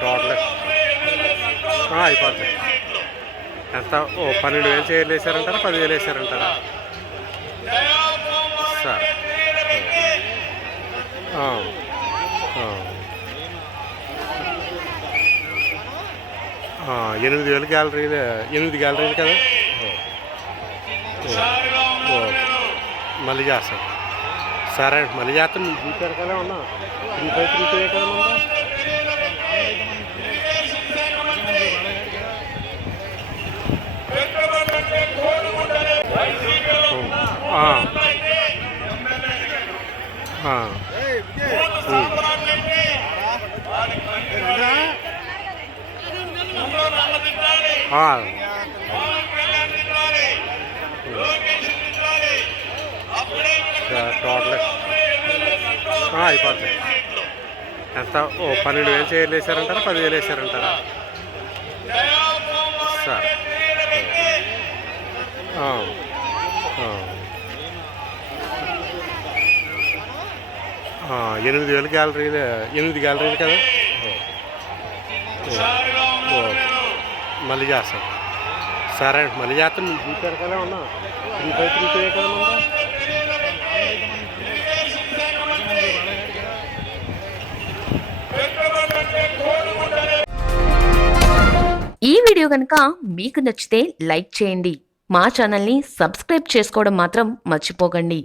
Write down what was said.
Total. అయిపోతుంది ఎంత? ఓ పన్నెండు వేలు చేయలు వేసారంటారా పదివేలు వేసారంటారా సార్ ఆ. ఆ. ఆ, ఎనిమిది వేల గ్యాలరీలు ఎనిమిది గ్యాలరీలు కదా మళ్ళీ చేస్తాం సరే మళ్ళీ చేస్తాం మీకు చూపారు కదా ఉన్నా త్రీ ఫైవ్ త్రీ టూ కదా ఉందా ఆ. ఆ. ఉమ్. ఆ. టోటల్. అయిపోతుంది. ఎంత? ఓ పన్నెండు వేలు చేయలు వేసారంటారా పదివేలు వేసారంటారా సార్. ఎనిమిది వేలు గ్యాలరీలు ఎనిమిది గ్యాలరీలు కదా? మళ్ళీ చేస్తాం సరే మళ్ళీ చేస్తాం మీకు చూపారు కదా ఉన్నా త్రీ ఫైవ్ త్రీ టూ కదా ఉందా? ఈ వీడియో కనుక మీకు నచ్చితే లైక్ చేయండి. మా ఛానల్ని సబ్స్క్రైబ్ చేసుకోవడం మాత్రం మర్చిపోకండి.